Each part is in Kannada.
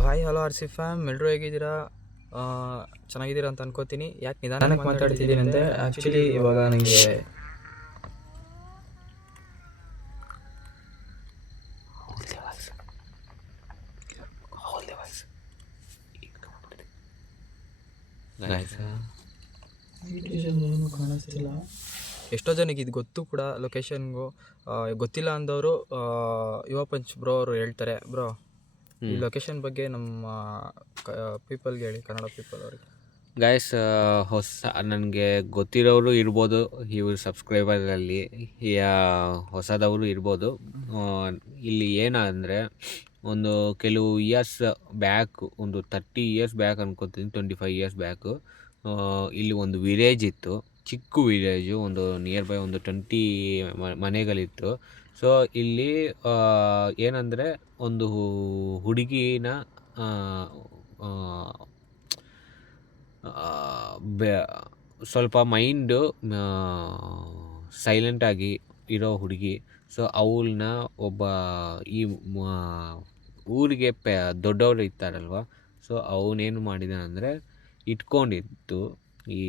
Hi hello R C fam ಎಲ್ಲರೂ ಹೇಗಿದ್ದೀರಾ? ಚೆನ್ನಾಗಿದ್ದೀರಾ ಅಂತ ಅನ್ಕೋತೀನಿ. ಯಾಕೆ ನಿಧಾನಕ್ಕೆ ಮಾತಾಡ್ತಿದ್ದೀನಿ ಅಂದರೆ ಆ್ಯಕ್ಚುಲಿ ಇವಾಗ ನನಗೆ ಕಾಣಿಸ್ತಿಲ್ಲ. ಎಷ್ಟೋ ಜನಕ್ಕೆ ಇದು ಗೊತ್ತು ಕೂಡ ಲೊಕೇಶನ್ಗು ಗೊತ್ತಿಲ್ಲ ಅಂದವರು ಯುವ ಪಂಚ್ ಬ್ರೋ ಅವರು ಹೇಳ್ತಾರೆ. ಬ್ರೋ ಈ ಲೊಕೇಶನ್ ಬಗ್ಗೆ ನಮ್ಮ ಪೀಪಲ್ಗೆ ಹೇಳಿ ಕನ್ನಡ ಪೀಪಲ್ ಅವ್ರಿಗೆ. ಗಾಯ್ಸ್ ಹೊಸ ನನಗೆ ಗೊತ್ತಿರೋರು ಇರ್ಬೋದು. ಇವ್ರ ಸಬ್ಸ್ಕ್ರೈಬರಲ್ಲಿ ಯಾ ಹೊಸದವರು ಇರ್ಬೋದು. ಇಲ್ಲಿ ಏನಂದರೆ ಒಂದು ಕೆಲವು ಇಯರ್ಸ್ ಬ್ಯಾಕ್ ಒಂದು ತರ್ಟಿ ಇಯರ್ಸ್ ಬ್ಯಾಕ್ ಅನ್ಕೋತೀನಿ ಟ್ವೆಂಟಿ ಫೈವ್ ಇಯರ್ಸ್ ಬ್ಯಾಕು ಇಲ್ಲಿ ಒಂದು ವಿಲೇಜ್ ಇತ್ತು, ಚಿಕ್ಕ ವಿಲೇಜು ಒಂದು ನಿಯರ್ ಬೈ ಒಂದು ಟ್ವೆಂಟಿ ಮನೆಗಳಿತ್ತು. ಸೊ ಇಲ್ಲಿ ಏನಂದರೆ ಒಂದು ಹುಡುಗಿನ ಸ್ವಲ್ಪ ಮೈಂಡು ಸೈಲೆಂಟಾಗಿ ಇರೋ ಹುಡುಗಿ. ಸೊ ಅವಳನ್ನ ಒಬ್ಬ ಈ ಊರಿಗೆ ಪೆ, ದೊಡ್ಡವರು ಇರ್ತಾರಲ್ವ? ಸೊ ಅವನೇನು ಮಾಡಿದಾನಂದರೆ ಇಟ್ಕೊಂಡಿದ್ದು ಈ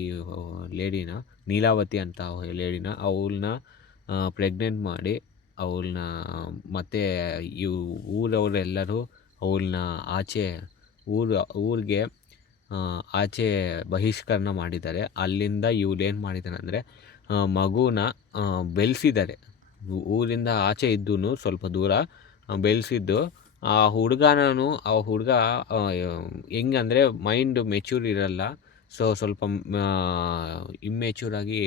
ಲೇಡಿನ, ನೀಲಾವತಿ ಅಂತ ಲೇಡಿನ, ಅವಳನ್ನ ಪ್ರೆಗ್ನೆಂಟ್ ಮಾಡಿ ಅವಳನ್ನ, ಮತ್ತು ಇವು ಊರವರೆಲ್ಲರೂ ಅವಳನ್ನ ಆಚೆ, ಊರು, ಊರಿಗೆ ಆಚೆ ಬಹಿಷ್ಕರಣ ಮಾಡಿದ್ದಾರೆ. ಅಲ್ಲಿಂದ ಇವ್ರೇನು ಮಾಡಿದ್ದಾನೆ ಅಂದರೆ ಮಗುನ ಬೆಳೆಸಿದ್ದಾರೆ. ಊರಿಂದ ಆಚೆ ಇದ್ದೂ ಸ್ವಲ್ಪ ದೂರ ಬೆಳೆಸಿದ್ದು ಆ ಹುಡುಗನೂ ಆ ಹುಡುಗ ಹೆಂಗಂದರೆ ಮೈಂಡ್ ಮೆಚ್ಯೂರ್ ಇರಲ್ಲ. ಸೊ ಸ್ವಲ್ಪ ಇಮ್ಮೆಚ್ಯೂರ್ ಆಗಿ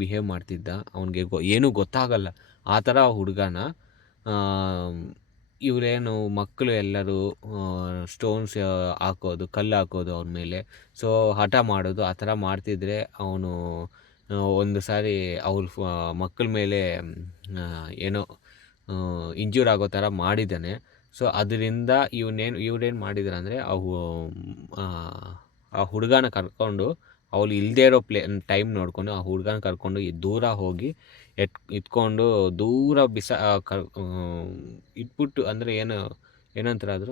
ಬಿಹೇವ್ ಮಾಡ್ತಿದ್ದ. ಅವನಿಗೆ ಗೊ, ಏನೂ ಗೊತ್ತಾಗಲ್ಲ. ಆ ಥರ ಹುಡುಗನ ಇವರೇನು ಮಕ್ಕಳು ಎಲ್ಲರೂ ಸ್ಟೋನ್ಸ್ ಹಾಕೋದು, ಕಲ್ಲು ಹಾಕೋದು ಅವನ ಮೇಲೆ. ಸೊ ಹಠ ಮಾಡೋದು, ಆ ಥರ ಮಾಡ್ತಿದ್ರೆ ಅವನು ಒಂದು ಸಾರಿ ಅವ್ರ ಮಕ್ಕಳ ಮೇಲೆ ಏನೋ ಇಂಜೂರ್ ಆಗೋ ಥರ ಮಾಡಿದ್ದಾನೆ. ಸೊ ಅದರಿಂದ ಇವನೇನು ಇವ್ರೇನು ಮಾಡಿದ್ರು ಅಂದರೆ ಅವು ಆ, ಹುಡುಗನ ಕರ್ಕೊಂಡು ಅವಳು ಇಲ್ಲದೇ ಇರೋ ಪ್ಲೇ ಟೈಮ್ ನೋಡಿಕೊಂಡು ಆ ಹುಡುಗನ ಕರ್ಕೊಂಡು ದೂರ ಹೋಗಿ ಎತ್ ಇಟ್ಕೊಂಡು ದೂರ ಬಿಸ ಕರ್ ಇಟ್ಬಿಟ್ಟು ಅಂದರೆ ಏನು ಏನಂತಾರೆ ಅದ್ರ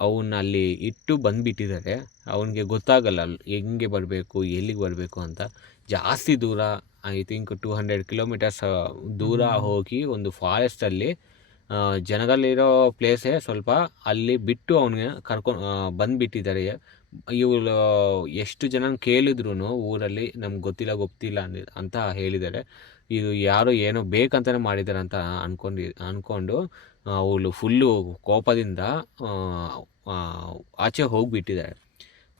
ಅವನ್ನ ಅಲ್ಲಿ ಇಟ್ಟು ಬಂದುಬಿಟ್ಟಿದ್ದಾರೆ. ಅವನಿಗೆ ಗೊತ್ತಾಗಲ್ಲ ಅಲ್ಲಿ ಹೆಂಗೆ ಬರಬೇಕು ಎಲ್ಲಿಗೆ ಬರಬೇಕು ಅಂತ. ಜಾಸ್ತಿ ದೂರ I think two hundred kilometres ದೂರ ಹೋಗಿ ಒಂದು ಫಾರೆಸ್ಟಲ್ಲಿ ಜನಗಳಿರೋ ಪ್ಲೇಸೇ ಸ್ವಲ್ಪ ಅಲ್ಲಿ ಬಿಟ್ಟು ಅವನಿಗೆ ಕರ್ಕೊಂಡು ಬಂದುಬಿಟ್ಟಿದ್ದಾರೆ. ಇವರು ಎಷ್ಟು ಜನ ಕೇಳಿದ್ರು ಊರಲ್ಲಿ ನಮ್ಗೆ ಗೊತ್ತಿಲ್ಲ ಗೊತ್ತಿಲ್ಲ ಅಂದ, ಅಂತ ಹೇಳಿದ್ದಾರೆ. ಇದು ಯಾರು ಏನೋ ಬೇಕಂತಲೇ ಮಾಡಿದ್ದಾರೆ ಅಂತ ಅಂದ್ಕೊಂಡು ಅಂದ್ಕೊಂಡು ಅವಳು ಫುಲ್ಲು ಕೋಪದಿಂದ ಆಚೆ ಹೋಗಿಬಿಟ್ಟಿದ್ದಾರೆ.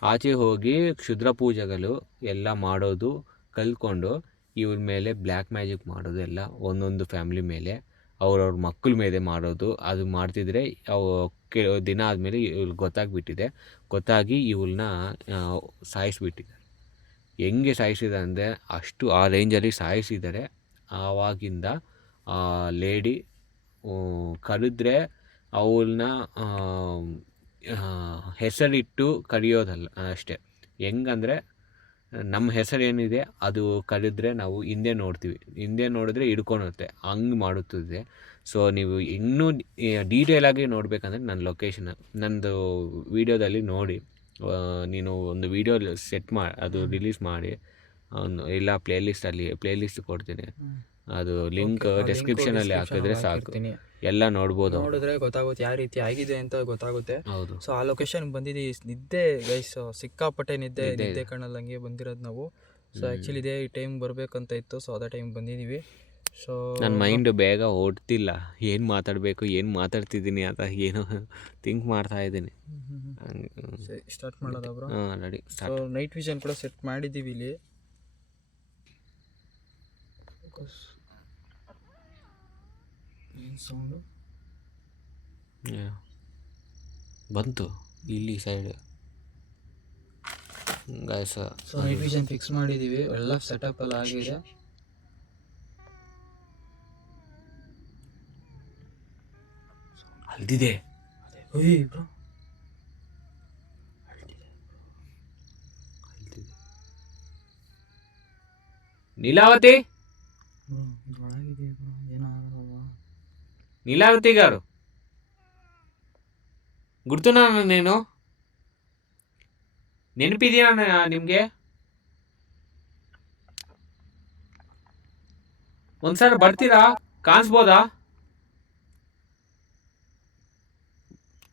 ಆಚೆ ಹೋಗಿ ಕ್ಷುದ್ರ ಪೂಜೆಗಳು ಎಲ್ಲ ಮಾಡೋದು, ಕಲ್ತ್ಕೊಂಡು ಇವ್ರ ಮೇಲೆ ಬ್ಲ್ಯಾಕ್ ಮ್ಯಾಜಿಕ್ ಮಾಡೋದು ಎಲ್ಲ ಒಂದೊಂದು ಫ್ಯಾಮ್ಲಿ ಮೇಲೆ. ಅವ್ರವ್ರ ಮಕ್ಕಳ ಮೇಲೆ ಮಾಡೋದು, ಅದು ಮಾಡ್ತಿದ್ರೆ ಅವು ಕೆಲವು ದಿನ ಆದಮೇಲೆ ಇವ್ರಿಗೆ ಗೊತ್ತಾಗ್ಬಿಟ್ಟಿದೆ. ಗೊತ್ತಾಗಿ ಇವಳನ್ನ ಸಾಯಿಸ್ಬಿಟ್ಟಿದ್ದಾರೆ ಹೆಂಗೆ ಸಾಯಿಸಿದ್ದಾರೆ ಅಂದರೆ ಅಷ್ಟು ಆ ರೇಂಜಲ್ಲಿ ಸಾಯಿಸಿದರೆ. ಆವಾಗಿಂದ ಆ ಲೇಡಿ ಕರೆದ್ರೆ ಅವಳನ್ನ ಹೆಸರಿಟ್ಟು ಕರೆಯೋದಲ್ಲ, ಅಷ್ಟೇ. ಹೆಂಗಂದರೆ ನಮ್ಮ ಹೆಸರೇನಿದೆ ಅದು ಕರೆದ್ರೆ ನಾವು ಹಿಂದೆ ನೋಡ್ತೀವಿ. ಹಿಂದೆ ನೋಡಿದ್ರೆ ಹಿಡ್ಕೊಳುತ್ತೆ. ಹಂಗೆ ಮಾಡುತ್ತದೆ. ಸೊ ನೀವು ಇನ್ನೂ ಡೀಟೇಲಾಗಿ ನೋಡಬೇಕಂದ್ರೆ ನನ್ನ ಲೊಕೇಶನ್ ನಂದು ವೀಡಿಯೋದಲ್ಲಿ ನೋಡಿ. ನೀನು ಒಂದು ವೀಡಿಯೋ ಸೆಟ್ ಮಾಡಿ ಅದು ರಿಲೀಸ್ ಮಾಡಿ. ಇಲ್ಲ ಪ್ಲೇಲಿಸ್ಟಲ್ಲಿ ಪ್ಲೇಲಿಸ್ಟ್ ಕೊಡ್ತೀನಿ. ಅದು ಲಿಂಕ್ ಡಿಸ್ಕ್ರಿಪ್ಷನಲ್ಲಿ ಹಾಕಿದ್ರೆ ಸಾಕು. ಎಲ್ಲ ನೋಡ್ಬೋದು ನೋಡಿದ್ರೆ ಗೊತ್ತಾಗುತ್ತೆ ಯಾವ ರೀತಿ ಆಗಿದೆ ಅಂತ ಗೊತ್ತಾಗುತ್ತೆ. ಹೌದು. ಸೊ ಆ ಲೊಕೇಶನ್ ಬಂದಿದ್ದೀವಿ ನಿದ್ದೆ ಗೈಸ್ ಸಿಕ್ಕಾಪಟ್ಟೆ ನಿದ್ದೆ ನಿದ್ದೆ ಕಣ್ಣಲ್ಲಂಗೆ ಬಂದಿರೋದು ನಾವು. ಸೊ ಆ್ಯಕ್ಚುಲಿ ಇದೇ ಟೈಮ್ ಬರಬೇಕಂತ ಇತ್ತು. ಸೊ ಅದೇ ಟೈಮ್ ಬಂದಿದ್ದೀವಿ ಸೊ ನನ್ನ ಮೈಂಡ್ ಬೇಗ ಓಡ್ತಿಲ್ಲ. ಏನು ಮಾತಾಡಬೇಕು ಏನು ಮಾತಾಡ್ತಿದ್ದೀನಿ ಅಂತ ಏನೋ ಥಿಂಕ್ ಮಾಡ್ತಾ ಇದ್ದೀನಿ. ಸ್ಟಾರ್ಟ್ ಮಾಡೋದ ಬ್ರೋ ಹಾಂ ರೆಡಿ ಸೊ ನೈಟ್ ವಿಷನ್ ಕೂಡ ಸೆಟ್ ಮಾಡಿದ್ದೀವಿ ಇಲ್ಲಿ. ಸೌಂಡು ಬಂತು ಇಲ್ಲಿ side guys so night vision fix ಮಾಡಿದ್ದೀವಿ ಎಲ್ಲ ಸೆಟಪ್ ಎಲ್ಲ ಆಗಿದೆ. ಅಲ್ದಿದೆ. ನೀಲಾವತಿ! ನೀಲಾವತಿ గారు ಗುರ್ತುನ నేను ನೆನಪಿದೆಯಾ ನಿಮಗೆ ಒಂದ್ಸಲ ಬರ್ತೀರಾ ಕಾಣಿಸ್ಬೋದಾ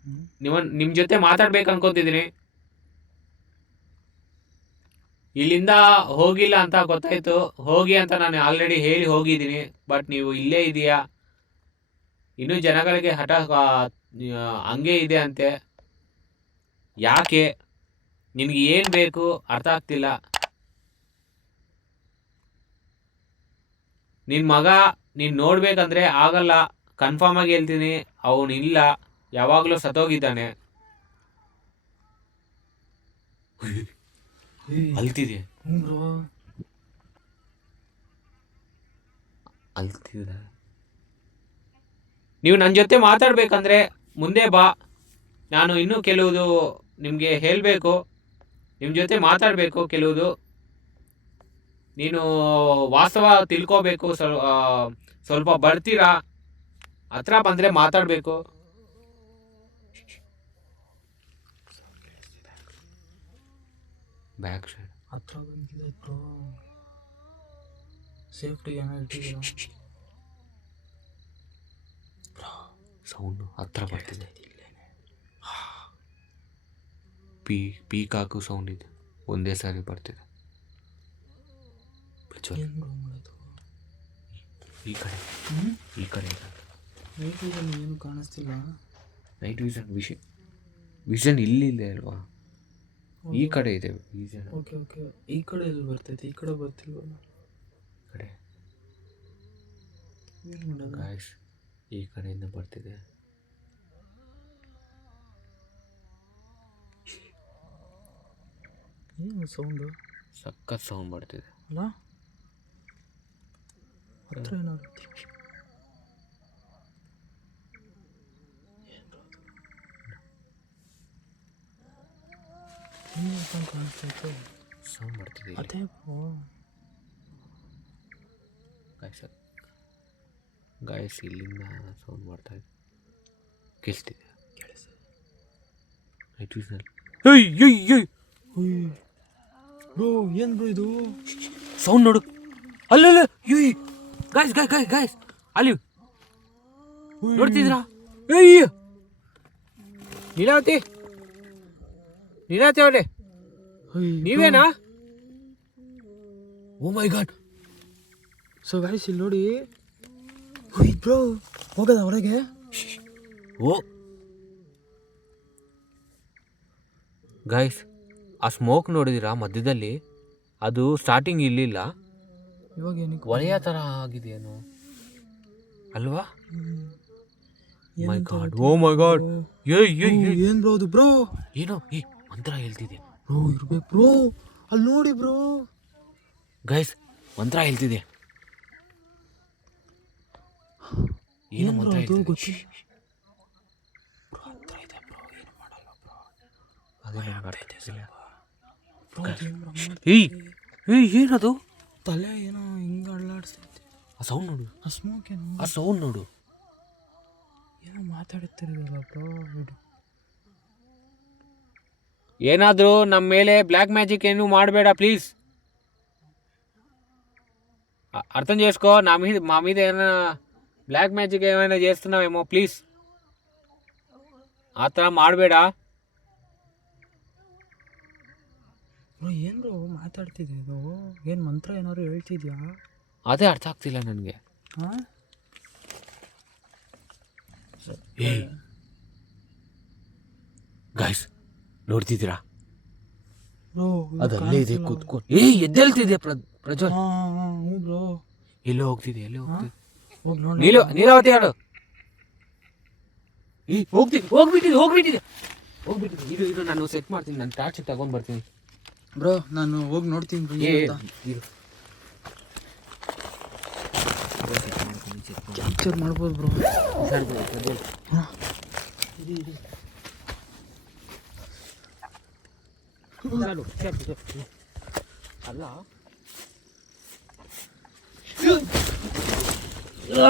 ಹ್ಮ್. ನಿಮ್ಮ ನಿಮ್ಮ ಜೊತೆ ಮಾತಾಡ್ಬೇಕು ಅನ್ಕೋತಿದ್ದೀನಿ ಇಲ್ಲಿಂದ ಹೋಗಿಲ್ಲ ಅಂತ ಗೊತ್ತಾಯ್ತು ಹೋಗಿ ಅಂತ ನಾನು ಆಲ್ರೆಡಿ ಹೇಳಿ ಹೋಗಿದ್ದೀನಿ ಬಟ್ ನೀವು ಇಲ್ಲೇ ಇದೆಯಾ ಇನ್ನೂ ಜನಗಳಿಗೆ ಹಠ ಹಂಗೆ ಇದೆ ಅಂತೆ. ಯಾಕೆ? ನಿಮಗೆ ಏನು ಬೇಕು ಅರ್ಥ ಆಗ್ತಿಲ್ಲ. ನಿನ್ನ ಮಗ ನೀನು ನೋಡ್ಬೇಕಂದ್ರೆ ಆಗಲ್ಲ. ಕನ್ಫರ್ಮ್ ಆಗಿ ಹೇಳ್ತೀನಿ ಅವನು ಇಲ್ಲ. ಯಾವಾಗಲೂ ಸತ್ತೋಗಿದ್ದಾನೆ. ಅಲ್ತಿದೆ ಅಲ್ತಿದೆ ನೀವು ನನ್ನ ಜೊತೆ ಮಾತಾಡಬೇಕಂದ್ರೆ ಮುಂದೆ ಬಾ. ನಾನು ಇನ್ನೂ ಕೆಲವುದು ನಿಮಗೆ ಹೇಳಬೇಕು. ನಿಮ್ಮ ಜೊತೆ ಮಾತಾಡಬೇಕು ಕೆಲವುದು. ನೀನು ವಾಸ್ತವ ತಿಳ್ಕೋಬೇಕು ಸ್ವಲ್ಪ ಸ್ವಲ್ಪ ಬರ್ತೀರಾ? ಹತ್ರ ಬಂದರೆ ಮಾತಾಡಬೇಕು. ಬ್ಯಾಕ್ ಸೈಡ್ ಹತ್ರ ಬಂದಿದೆ ಬ್ರೋ. ಏನೋ ಇಟ್ಟಿದ್ದೀರಾ? ಸೌಂಡು ಹತ್ರ ಬರ್ತಿದೆ. ಪೀ ಪೀಕಾಕು ಸೌಂಡ್ ಇದೆ. ಒಂದೇ ಸಾರಿ ಬರ್ತಿದೆ. ಈ ಕಡೆ. ಹ್ಞೂ ಈ ಕಡೆ ನೈಟ್ ವಿಷನ್ ಏನು ಕಾಣಿಸ್ತಿಲ್ಲ. ನೈಟ್ ವಿಷನ್ ವಿಷನ್ ವಿಷನ್ ಇಲ್ಲಿ ಇದೆ ಅಲ್ವಾ? ಈ ಕಡೆ ಇದೆ ವಿಷನ್ ಓಕೆ ಓಕೆ ಈ ಕಡೆ ಎಲ್ಲಿ ಬರ್ತೈತೆ? ಈ ಕಡೆ ಬರ್ತಿಲ್ವಲ್ಲ? ಕಡೆ. ಏನು ಮಾಡೋದು? ಗಾಯ್ಸ್ ಈ ಕಡೆಯಿಂದ ಬರ್ತಿದೆ. ಏನು ಸೌಂಡು ಸಕ್ಕತ್ ಸೌಂಡ್ ಬರ್ತಿದೆ. ಅಲ್ಲ? ಹತ್ರ ಏನಾದ್ರು ಏನು ಸೌಂಡ್ ಬರ್ತಿದೆ. ಅದೇ ಗಾಯ್ಸ್ ಗಾಯ್ಸ್ ಇಲ್ಲಿಂದ ಸೌಂಡ್ ಮಾಡ್ತಾ ಇದೆ ಕೇಳಿಸ್ತಿದೆ? ಬ್ರೋ ಏನು ಬ್ರೋ ಇದು? ಸೌಂಡ್ ನೋಡು. ಅಲ್ಲಲ್ಲ ಯುಯ್ ಗಾಯ್ಸ್ ಗಾಯ್ ಗಾಯ್ ಗಾಯ್ಸ್ ಅಲ್ಲಿ. ನೋಡ್ತಿದ್ರಾ ಏಯ್. ನೀಲಾವತಿ ನೀಲಾವತಿ ಅವರೇ ನೀವೇನಾ? Oh my god so guys ಇಲ್ಲಿ ನೋಡಿ ಬ್ರೋ ಹೋಗದ ಹೊರಗೆ? ಓ. ಗಾಯ್ಸ್ ಆ ಸ್ಮೋಕ್ ನೋಡಿದಿರಾ ಮಧ್ಯದಲ್ಲಿ? ಅದು ಸ್ಟಾರ್ಟಿಂಗ್ ಇಲ್ಲಿಲ್ಲ. ಇವಾಗ ಏನಕ್ಕೆ ವಲಯ ಥರ ಆಗಿದೆಯೇನೋ. ಅಲ್ವಾ? ಮೈ ಗಾಡ್ ಓ ಮೈ ಗಾಡ್ ಏಯ್ ಏಯ್ ಏನು ಬ್ರೋ ಅದು ಬ್ರೋ? ಏನೋ ಏ ಮಂತ್ರ ಹೇಳ್ತಿದೆ. ಬ್ರೋ ಇರ್ಬೇಕು ಬ್ರೋ. ಅಲ್ಲಿ ನೋಡಿ ಬ್ರೋ. ಗೈಸ್ ಮಂತ್ರ ಹೇಳ್ತಿದೆ. ಏನೋ ಏನ್ ಮಂತ್ರ ಬ್ರೋ ಅದು ಹೇಳ್ತಿದೆ ಗೊತ್ತಿಲ್ಲ ಅದೇ ನನಗೆ ಅರ್ಥ ಆಗ್ತಿಲ್ಲ. ಬ್ರೋ ಅದೇನ್ ಬ್ರೋ ಮಾಡ್ತಾ- ಏಯ್ ಏಯ್ ಏನದು ತಲೆ ಏನೋ ಹಿಂಗೆ ಅಳ್ಳಾಡ್ಸ್ತೈತೆ ಆ ಸೌಂಡ್ ನೋಡು ಆ ಸ್ಮೋಕ್ ಏನೋ ಆ ಸೌಂಡ್ ನೋಡು ಏನೋ ಮಾತಾಡುತ್ತಿರೋದಲ್ಲ ಬ್ರೋ ಬಿಡು ಏನಾದರೂ ನಮ್ಮ ಮೇಲೆ బ్లాక్ మ్యాజిక్ ಏನು ಮಾಡಬೇಡ ప్లీజ్ అర్థం చేసుకో నా మీద మా మీద ఏమైనా బ్లాక్ మ్యాజిక్ ఏమైనా చేస్తున్నావేమో ప్లీజ్ ಆ ಥರ ಮಾಡಬೇಡ ಬ್ರೋ ಏನು ಬ್ರೋ ಮಾತಾಡ್ತಿದ್ದೆ ಇದು ಏನು ಮಂತ್ರ ಏನಾದ್ರು ಹೇಳ್ತಿದ್ಯಾ ಅದೇ ಅರ್ಥ ಆಗ್ತಿಲ್ಲ ನನಗೆ ಹಾಂ ಏಯ್ ಗಾಯ್ಸ್ ನೋಡ್ತಿದ್ದೀರಾ ಬ್ರೋ ಅದು ಅಲ್ಲೇ ಇದೆ ಕೂತ್ಕೊಂಡು ಏಯ್ ಎದ್ದೇಳ್ತಿದೆ ಪ್ರ ಪ್ರಜ್ವಲ್ ಹಾಂ ಹಾಂ ಹ್ಞೂ ಬ್ರೋ ಎಲ್ಲೋ ಹೋಗ್ತಿದೆ ಎಲ್ಲೋ ಹೋಗ್ತಿದೆ ಹೋಗಿ ನೋಡಿ ನೀಲು ನೀಲಾವತಿ ಹೇಳು ಈ ಹೋಗ್ತಿದೆ ಹೋಗ್ಬಿಟ್ಟಿದೆ ಹೋಗ್ಬಿಟ್ಟಿದೆ. ಹೋಗ್ಬಿಟ್ಟಿದೆ. ಇದು ಇದು ನಾನು ಸೆಟ್ ಮಾಡ್ತೀನಿ ನಾನು ಟಾರ್ಚ್ ತಗೊಂಡ್ ಬರ್ತೀನಿ ಬ್ರೋ ನಾನು ಹೋಗಿ ನೋಡ್ತೀನಿ ಬ್ರೋ ಏ. ಕ್ಯಾಪ್ಚರ್ ಮಾಡ್ಬೋದು ಬ್ರೋ. ಸರ್, ಬನ್ನಿ, ಇದು ಅಲ್ಲ. ಬ್ರೋ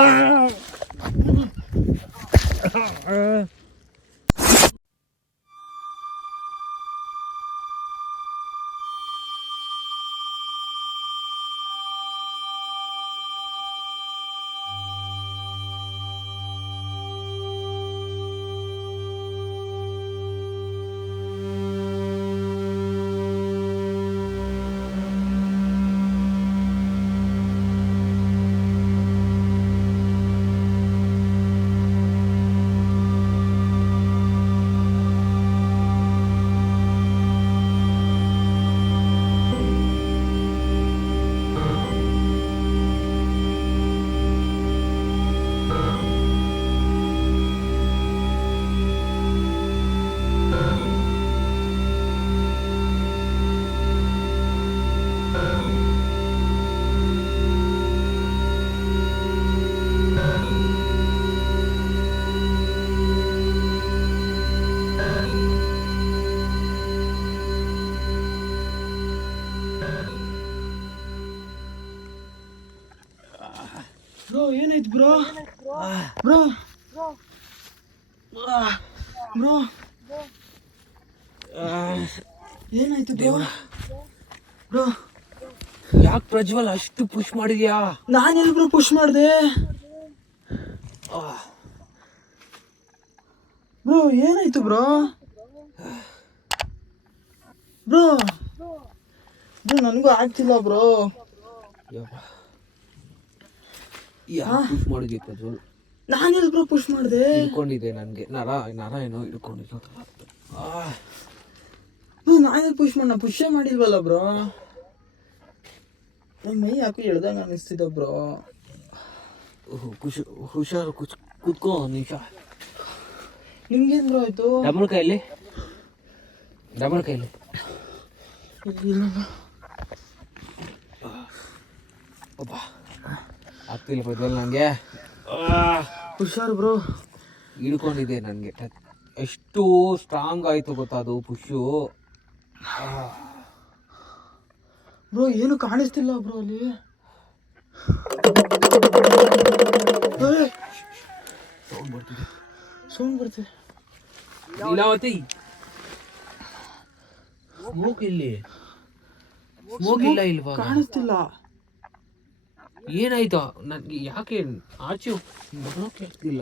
ಬ್ರೋ ಬ್ರೋ ಬ್ರೋ ಏನಾಯ್ತು ಬ್ರೋ ಬ್ರೋ ಯಾಕೆ ಪ್ರಜ್ವಲ್ ಅಷ್ಟು ಪುಷ್ ಮಾಡಿದ್ಯಾ? ನಾನು ಎಲ್ಲಿ ಬ್ರೋ ಪುಷ್ ಮಾಡಿದೆ? ಬ್ರೋ ಏನಾಯ್ತು ಬ್ರೋ ಬ್ರೋ ಬ್ರೋ ನನಗೂ ಆಗ್ತಿಲ್ಲ ಬ್ರೋ ಪುಷ್ ಪ್ರಜ್ವಲ್ ನಾನು ಎಲ್ಲಿ ಬ್ರೋ ಪುಷ್ ಮಾಡಿದೆ. ಇಟ್ಕೊಂಡಿದ್ದೆ ನನಗೆ. ನರ ನರ ಏನೋ ಹಿಡ್ಕೊಂಡಿದ್ದು ನಾನು ಪುಷ್ ಮಾಡ ಪುಷೇ ಮಾಡಿಲ್ವಲ್ಲ ಬ್ರೋ. ನನ್ನ ಮೈ ಯಾಕೋ ಎಳ್ದಂಗೆ ಅನಿಸ್ತಿದ್ದ ಬ್ರೋ. ಖುಷಿ ಹುಷಾರು ಕುಚ್ ಕುತ್ಕೋ ನಿಮಿಷ ನಿಮ್ಗೇನು ಬ್ರೋ ಆಯ್ತು? ಡಬಲ್ ಕೈಲಿ? ಡಬಲ್ ಕೈಲಿ. ಅಬ್ಬಾ. ಆಗ್ತಿಲ್ಲ ಪ್ರಜ್ವಲ್ ನನಗೆ ಹುಷಾರು ಬ್ರೋ. ಹಿಡ್ಕೊಂಡಿದೆ ನನಗೆ ಎಷ್ಟು ಸ್ಟ್ರಾಂಗ್ ಆಯಿತು ಗೊತ್ತಾ ಅದು ಪುಷು ಬ್ರೋ ಏನು ಕಾಣಿಸ್ತಿಲ್ಲ ಬ್ರೋ ಅಲ್ಲಿ. ಸೌಂಡ್ ಬರ್ತಿದೆ. ಸೌಂಡ್ ಬರ್ತಿದೆ. ಲೀಲಾವತಿ. ಸ್ಮೋಕ್ ಇಲ್ಲಿ. ಸ್ಮೋಕ್ ಇಲ್ಲ ಇಲ್ವಾ? ಕಾಣಿಸ್ತಿಲ್ಲ. ಏನಾಯ್ತು? ನನಗೆ ಯಾಕೆ ಆಚೆ ಬರೋಕೆ ಆಗ್ತಿಲ್ಲ